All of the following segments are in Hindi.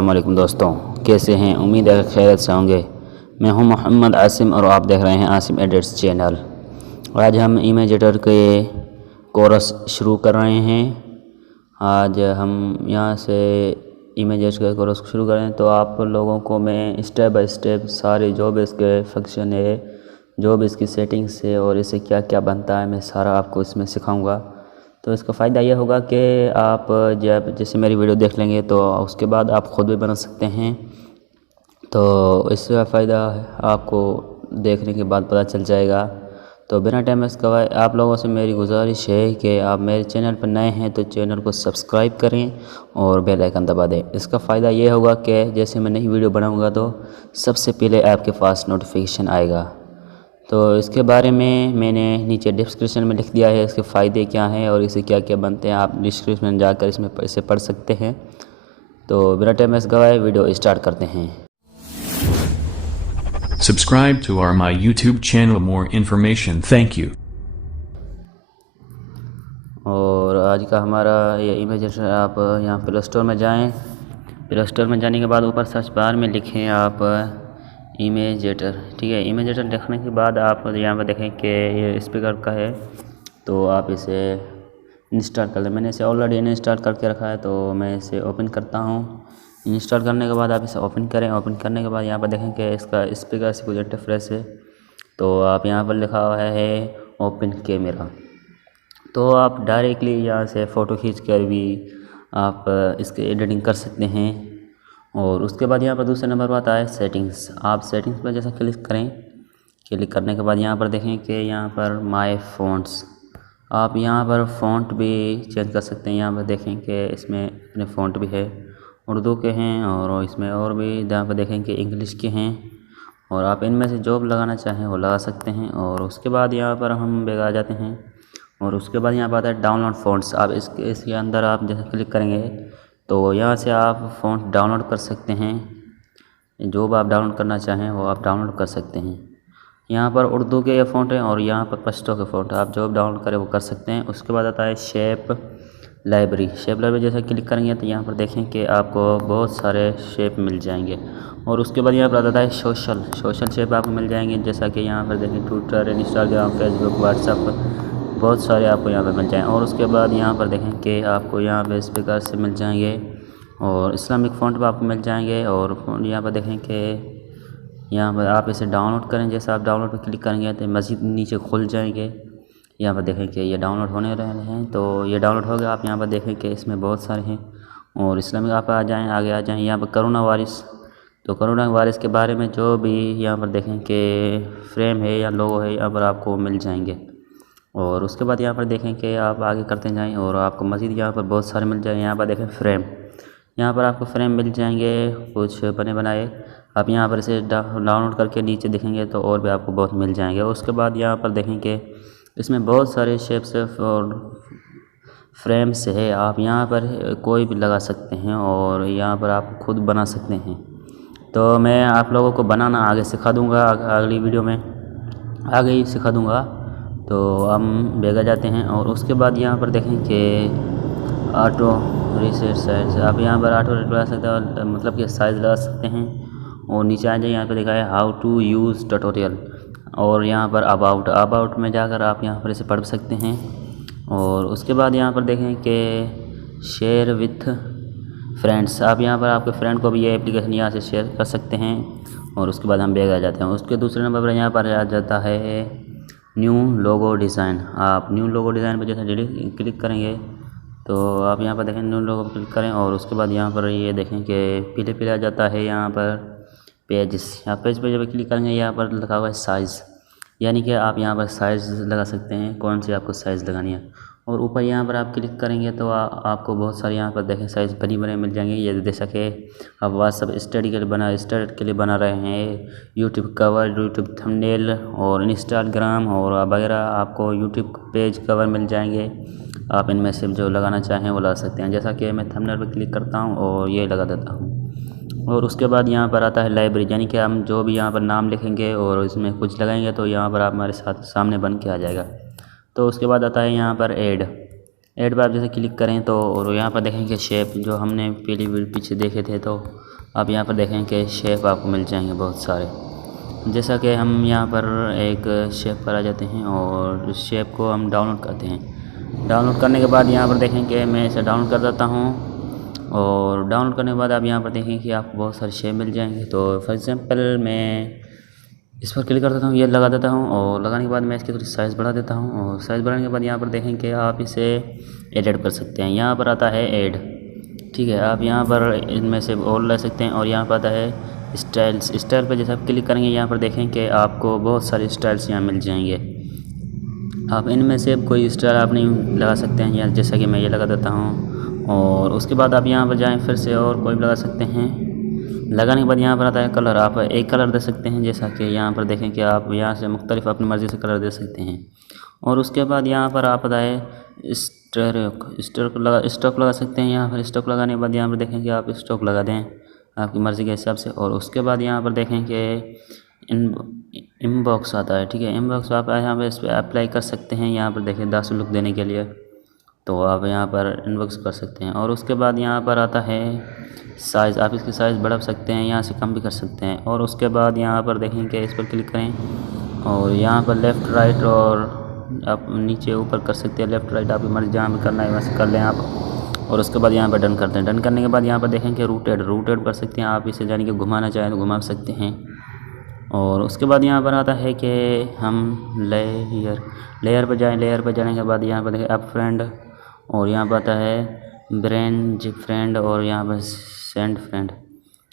अस्सलामुअलैकुम दोस्तों, कैसे हैं? उम्मीद है खैरियत से होंगे। मैं हूं मोहम्मद आसिम और आप देख रहे हैं आसिम एडिट्स चैनल। आज हम इमेजेटर के कोर्स शुरू कर रहे हैं। आज हम यहां से इमेजेस के कोर्स शुरू करें तो आप लोगों को मैं स्टेप बाय स्टेप सारे जो भी इसके फंक्शन है, जो भी इसकी सेटिंग्स है और इसे क्या क्या बनता है, मैं सारा आपको इसमें सिखाऊंगा। तो इसका फ़ायदा यह होगा कि आप जब जैसे मेरी वीडियो देख लेंगे तो उसके बाद आप ख़ुद भी बना सकते हैं। तो इसका फ़ायदा आपको देखने के बाद पता चल जाएगा। तो बिना टाइम वेस्ट करवाए आप लोगों से मेरी गुजारिश है कि आप मेरे चैनल पर नए हैं तो चैनल को सब्सक्राइब करें और बेल आइकन दबा दें। इसका फ़ायदा ये होगा कि जैसे मैं नई वीडियो बनाऊँगा तो सबसे पहले आपके पास नोटिफिकेशन आएगा। तो इसके बारे में मैंने नीचे डिस्क्रिप्शन में लिख दिया है, इसके फ़ायदे क्या हैं और इसे क्या क्या बनते हैं। आप डिस्क्रिप्शन में जाकर इसे पढ़ सकते हैं। तो बिना टाइम वेस्ट गवाए वीडियो स्टार्ट करते हैं। Subscribe to my YouTube channel more information. Thank you. और आज का हमारा ये इमेज, आप यहाँ प्ले स्टोर में जाएं। प्ले स्टोर में जाने के बाद ऊपर सर्च बार में लिखें आप इमेजेटर। ठीक है, इमेजेटर लिखने के बाद आप यहाँ पर देखें कि ये स्पीकर का है, तो आप इसे इंस्टॉल कर लें। मैंने इसे ऑलरेडी इंस्टॉल करके रखा है, तो मैं इसे ओपन करता हूँ। इंस्टॉल करने के बाद आप इसे ओपन करें। ओपन करने के बाद यहाँ पर देखें कि इसका स्पीकर से कुछ इंटरफेस है, तो आप यहाँ पर लिखा हुआ है ओपन कैमरा। तो आप डायरेक्टली यहाँ से फ़ोटो खींच कर भी आप इसके एडिटिंग कर सकते हैं। और उसके बाद यहाँ पर दूसरे नंबर पर आता है सेटिंग्स। आप सेटिंग्स पर जैसा क्लिक करें, क्लिक करने के बाद यहाँ पर देखें कि यहाँ पर माय फ़ॉन्ट्स, आप यहाँ पर फ़ॉन्ट भी चेंज कर सकते हैं। यहाँ पर देखें कि इसमें अपने फ़ॉन्ट भी है, उर्दू के हैं और इसमें और भी यहाँ पर देखें कि इंग्लिश के हैं। और आप इनमें से जो भी लगाना चाहें वो लगा सकते हैं। और उसके बाद यहाँ पर हम बैग आ जाते हैं और उसके बाद यहाँ पर आता है डाउनलोड फ़ॉन्ट्स। आप इसके अंदर आप जैसे क्लिक करेंगे तो यहाँ से आप फ़ॉन्ट डाउनलोड कर सकते हैं। जो भी आप डाउनलोड करना चाहें वो आप डाउनलोड कर सकते हैं। यहाँ पर उर्दू के फ़ॉन्ट हैं और यहाँ पर पश्तो के फ़ॉन्ट, आप जो भी डाउनलोड करें वो कर सकते हैं। उसके बाद आता है शेप लाइब्रेरी। शेप लाइब्रेरी जैसे क्लिक करेंगे तो यहाँ पर देखें कि आपको बहुत सारे शेप मिल जाएंगे। और उसके बाद यहाँ पर आता है सोशल शेप आपको मिल जाएंगे, जैसा कि यहाँ पर देखें ट्विटर, इंस्टाग्राम, फेसबुक, व्हाट्सअप, बहुत सारे आपको यहाँ पर मिल जाएंगे। और उसके बाद यहाँ पर देखें कि आपको यहाँ पर स्पीकर से मिल जाएंगे और इस्लामिक फ़ॉन्ट पर आपको मिल जाएंगे। और यहाँ पर देखें कि यहाँ पर आप इसे डाउनलोड करें। जैसे आप डाउनलोड पर क्लिक करेंगे तो मज़ीद नीचे खुल जाएंगे। यहाँ पर देखें कि ये डाउनलोड होने रहे हैं, तो ये डाउनलोड हो गया। आप यहाँ पर देखें कि इसमें बहुत सारे हैं। और इस्लामिक आप आ जाएँ, आगे आ जाएँ। यहाँ पर कोरोना वायरस, तो कोरोना वायरस के बारे में जो भी यहाँ पर देखें कि फ्रेम है या लोगो है, यहाँ पर आपको मिल जाएंगे। और उसके बाद यहाँ पर देखें कि आप आगे करते जाएँ और आपको मज़ीद यहाँ पर बहुत सारे मिल जाएंगे। यहाँ पर देखें फ्रेम, यहाँ पर आपको फ्रेम मिल जाएंगे कुछ बने बनाए। आप यहाँ पर इसे डाउनलोड करके नीचे देखेंगे तो और भी आपको बहुत मिल जाएंगे। उसके बाद यहाँ पर देखें कि इसमें बहुत सारे शेप्स और फ्रेम्स है, आप यहाँ पर कोई भी लगा सकते हैं और यहाँ पर आप खुद बना सकते हैं। तो मैं आप लोगों को बनाना आगे सिखा दूँगा, अगली वीडियो में आगे ही सिखा दूँगा। तो हम बेगा जाते हैं और उसके बाद यहाँ पर देखें कि ऑटो रीसेट साइज, आप यहाँ पर ऑटो रीसेट लगा सकते हैं, मतलब कि साइज़ लगा सकते हैं। और नीचे आ जाए, यहाँ पर लिखा है हाउ टू यूज़ ट्यूटोरियल। और यहाँ पर अबाउट में जाकर आप यहाँ पर इसे पढ़ सकते हैं। और उसके बाद यहाँ पर देखें कि शेयर विथ फ्रेंड्स, आप यहाँ पर आपके फ्रेंड को भी ये एप्लीकेशन यहाँ से शेयर कर सकते हैं। और उसके बाद हम बैग आ जाते हैं। उसके दूसरे नंबर पर यहाँ पर आ जाता है न्यू लोगो डिज़ाइन। आप न्यू लोगो डिज़ाइन पर जैसे क्लिक करेंगे तो आप यहाँ पर देखें न्यू लोगो पर क्लिक करें। और उसके बाद यहाँ पर ये देखें कि पीले आ जाता है यहाँ पर पेजेस। यहाँ पेज पर जब क्लिक करेंगे यहाँ पर लिखा हुआ है साइज़, यानी कि आप यहाँ पर साइज़ लगा सकते हैं, कौन सी आपको साइज़ लगानी है। और ऊपर यहाँ पर आप क्लिक करेंगे तो आपको बहुत सारे यहाँ पर देखें साइज़ बने मिल जाएंगे। ये जैसा कि आप व्हाट्सअप स्टडी के लिए बना रहे हैं, यूट्यूब कवर, यूट्यूब थंबनेल और इंस्टाग्राम और वगैरह, आपको यूट्यूब पेज कवर मिल जाएंगे। आप इनमें से जो लगाना चाहें वो लगा सकते हैं। जैसा कि मैं थंबनेल पर क्लिक करता हूँ और ये लगा देता हूँ। और उसके बाद यहाँ पर आता है लाइब्रेरी, यानी कि हम जो भी यहाँ पर नाम लिखेंगे और इसमें कुछ लगाएंगे तो यहाँ पर आप हमारे साथ सामने बन के आ जाएगा। तो उसके बाद आता है यहाँ पर ऐड पर आप जैसे क्लिक करें तो और यहाँ पर देखेंगे शेप जो हमने पीछे देखे थे, तो आप यहाँ पर देखें कि शेप आपको मिल जाएंगे बहुत सारे। जैसा कि हम यहाँ पर एक शेप पर आ जाते हैं और उस शेप को हम डाउनलोड करते हैं। डाउनलोड करने के बाद यहाँ पर देखें कि मैं इसे डाउनलोड कर देता हूँ और डाउनलोड करने के बाद आप यहाँ पर देखें कि आपको बहुत सारे शेप मिल जाएंगे। तो फॉर एग्ज़ाम्पल मैं इस पर क्लिक कर देता हूँ, ये लगा देता हूँ और लगाने के बाद मैं इसकी थोड़ी साइज़ बढ़ा देता हूँ और साइज़ बढ़ाने के बाद यहाँ पर देखें कि आप इसे एडिट कर सकते हैं। यहाँ पर आता है ऐड, ठीक है। आप यहाँ पर इनमें से और ले सकते हैं और यहाँ पर आता है स्टाइल्स। स्टाइल पर जैसे आप क्लिक करेंगे यहाँ पर देखें कि आपको बहुत सारे स्टाइल्स यहाँ मिल जाएंगे। आप इनमें से कोई स्टाइल आप नहीं लगा सकते हैं, या जैसा कि मैं ये लगा देता हूँ। और उसके बाद आप यहाँ पर जाएँ फिर से और कोई भी लगा सकते हैं। लगाने के बाद यहाँ पर आता है कलर, आप एक कलर दे सकते हैं। जैसा कि यहाँ पर देखें कि आप यहाँ से मुख्तलिफ अपनी मर्ज़ी से कलर दे सकते हैं। और उसके बाद यहाँ पर आप आता है स्टॉक लगा सकते हैं। यहाँ पर स्टॉक लगाने के बाद यहाँ पर देखें कि आप स्टॉक लगा दें आपकी मर्ज़ी के हिसाब से। और उसके बाद यहाँ पर देखें कि इनबॉक्स आता है, ठीक है। इनबॉक्स आप यहाँ पर इस पर अप्लाई कर सकते हैं। यहाँ पर देखें 10 लुक देने के लिए तो आप यहाँ पर इनबॉक्स कर सकते हैं। और उसके बाद यहाँ पर आता है साइज़, आप इसकी साइज़ बढ़ा सकते हैं, यहाँ से कम भी कर सकते हैं। और उसके बाद यहाँ पर देखें कि इस पर क्लिक करें और यहाँ पर लेफ़्ट राइट और आप नीचे ऊपर कर सकते हैं। लेफ़्ट राइट आपकी मर्ज़ी जहाँ भी करना है वैसे कर लें आप। और उसके बाद यहाँ पर डन करते हैं। डन करने के बाद यहाँ पर देखें कि रूटेड कर सकते हैं। आप इसे जाने के घुमाना चाहें तो घुमा सकते हैं। और उसके बाद यहाँ पर आता है कि हम लेयर पर जाएँ। लेयर पर जाने के बाद यहाँ पर देखें अप फ्रेंड और यहाँ पर आता है ब्रेंज फ्रेंड और यहाँ पर सेंड फ्रेंड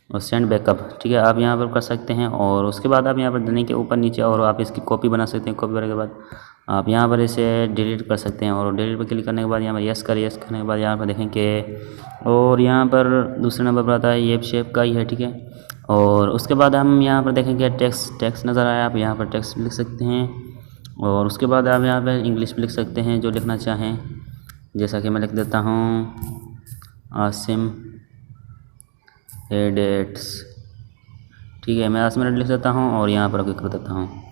और सेंड बैकअप, ठीक है। आप यहाँ पर कर सकते हैं। और उसके बाद आप यहाँ पर देने के ऊपर नीचे और आप इसकी कॉपी बना सकते हैं। कॉपी करने के बाद आप यहाँ पर इसे डिलीट कर सकते हैं। और डिलीट पर क्लिक करने के बाद यहाँ पर यस करने के बाद यहाँ पर देखें कि और यहाँ पर दूसरे नंबर पर आता है ये शेप का ही है, ठीक है। और उसके बाद हम यहाँ पर देखेंगे टेक्स्ट नज़र आया, आप यहाँ पर टेक्स्ट लिख सकते हैं। और उसके बाद आप यहाँ पर इंग्लिश में लिख सकते हैं जो लिखना चाहें। जैसा कि मैं लिख देता हूँ आसिम एडिट्स, ठीक है। मैं आसिम एडिट लिख देता हूँ और यहाँ पर क्लिक कर देता हूँ।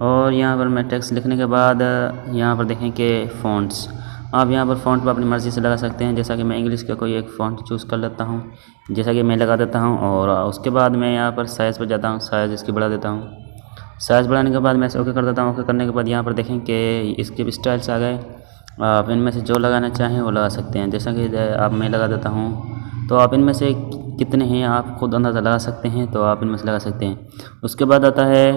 और यहाँ पर मैं टेक्स्ट लिखने के बाद यहाँ पर देखें कि फ़ॉन्ट्स, आप यहाँ पर फ़ॉन्ट पर अपनी मर्ज़ी से लगा सकते हैं। जैसा कि मैं इंग्लिश का कोई एक फ़ॉन्ट चूज़ कर लेता हूँ, जैसा कि मैं लगा देता हूँ। और उसके बाद मैं यहाँ पर साइज़ पर जाता हूँ, साइज़ इसकी बढ़ा देता हूँ। साइज़ बढ़ाने के बाद मैं इसे ओके कर देता हूँ। ओके करने के बाद यहाँ पर देखें कि इसके स्टाइल्स आ गए। आप इनमें से जो लगाना चाहें वो लगा सकते हैं। जैसा कि आप मैं लगा देता हूँ तो आप इनमें से कितने हैं आप खुद अंदाज़ा लगा सकते हैं, तो आप इनमें से लगा सकते हैं। उसके बाद आता है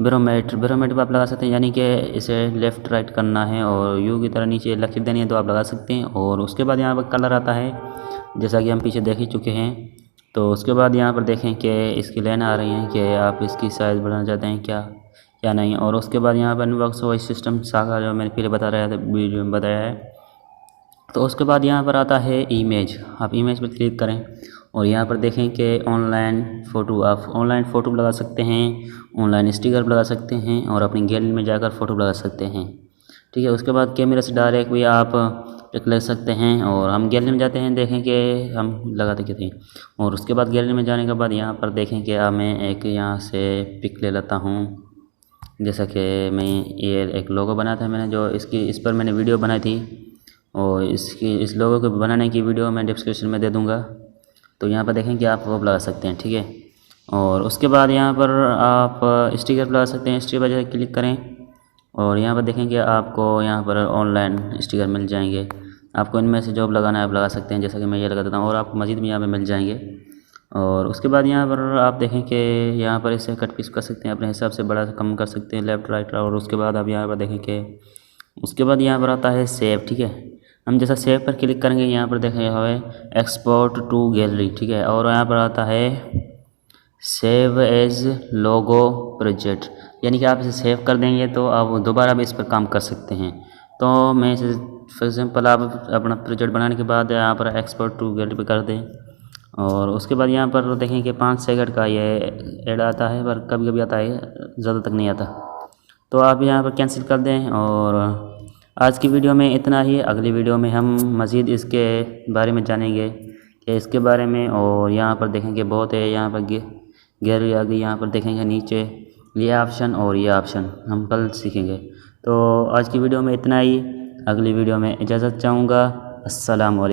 बैरोमीटर पर आप लगा सकते हैं, यानी कि इसे लेफ़्ट राइट करना है और यू की तरह नीचे लकीर देनी है तो आप लगा सकते हैं। और उसके बाद यहाँ पर कलर आता है, जैसा कि हम पीछे देख ही चुके हैं। तो उसके बाद यहाँ पर देखें कि इसकी लाइन आ रही हैं कि आप इसकी साइज़ बढ़ाना चाहते हैं क्या नहीं। और उसके बाद यहाँ पर इनबॉक्स वॉइस सिस्टम सागा जो मैंने पहले बता रहा था वीडियो में बताया है। तो उसके बाद यहाँ पर आता है इमेज, आप इमेज पर क्लिक करें और यहाँ पर देखें कि ऑनलाइन फ़ोटो, आप ऑनलाइन फ़ोटो लगा सकते हैं, ऑनलाइन स्टिकर लगा सकते हैं और अपनी गैलरी में जाकर फ़ोटो लगा सकते हैं, ठीक है। उसके बाद कैमरे से डायरेक्ट भी आप पिक ले सकते हैं। और हम गैलरी में जाते हैं, देखें कि हम लगाते क्या थे। और उसके बाद गैलरी में जाने के बाद यहाँ पर देखें कि मैं एक यहाँ से पिक ले लेता हूँ। जैसा कि मैं ये एक लोगो बनाया था मैंने, जो इस पर मैंने वीडियो बनाई थी और इस लोगो को बनाने की वीडियो मैं डिस्क्रिप्शन में दे दूँगा। तो यहाँ पर देखें कि आप वो लगा सकते हैं, ठीक है। और उसके बाद यहाँ पर आप स्टिकर लगा सकते हैं। स्टिकर पर जैसे क्लिक करें और यहाँ पर देखें कि आपको यहाँ पर ऑनलाइन स्टिकर मिल जाएंगे। आपको इनमें से जो लगाना है आप लगा सकते हैं, जैसा कि मैं ये लगा देता हूँ। और आपको मज़ीद भी यहाँ पर मिल जाएंगे। और उसके बाद यहाँ पर आप देखें कि यहाँ पर इसे कट पीस कर सकते हैं, अपने हिसाब से बड़ा कम कर सकते हैं, लेफ़्ट राइट। और उसके बाद आप यहाँ पर देखें कि उसके बाद यहाँ पर आता है सेव, ठीक है। हम जैसा सेव पर क्लिक करेंगे यहाँ पर देखें हुए एक्सपोर्ट टू गैलरी, ठीक है। और यहाँ पर आता है सेव एज लोगो प्रोजेक्ट, यानी कि आप इसे सेव कर देंगे तो आप दोबारा भी इस पर काम कर सकते हैं। तो मैं इसे फॉर एग्जांपल आप अपना प्रोजेक्ट बनाने के बाद यहाँ पर एक्सपोर्ट टू गैलरी पर कर दें। और उसके बाद यहाँ पर देखें कि 5 सेकंड का ये ऐड आता है, पर कभी कभी आता है, ज़्यादा तक नहीं आता। तो आप यहाँ पर कैंसिल कर दें। और आज की वीडियो में इतना ही। अगली वीडियो में हम मज़ीद इसके बारे में जानेंगे कि इसके बारे में। और यहाँ पर देखेंगे बहुत है, यहाँ पर गैलरी आ गई, यहाँ पर देखेंगे नीचे ये ऑप्शन और ये ऑप्शन हम कल सीखेंगे। तो आज की वीडियो में इतना ही। अगली वीडियो में इजाज़त चाहूँगा। अस्सलाम वालेकुम।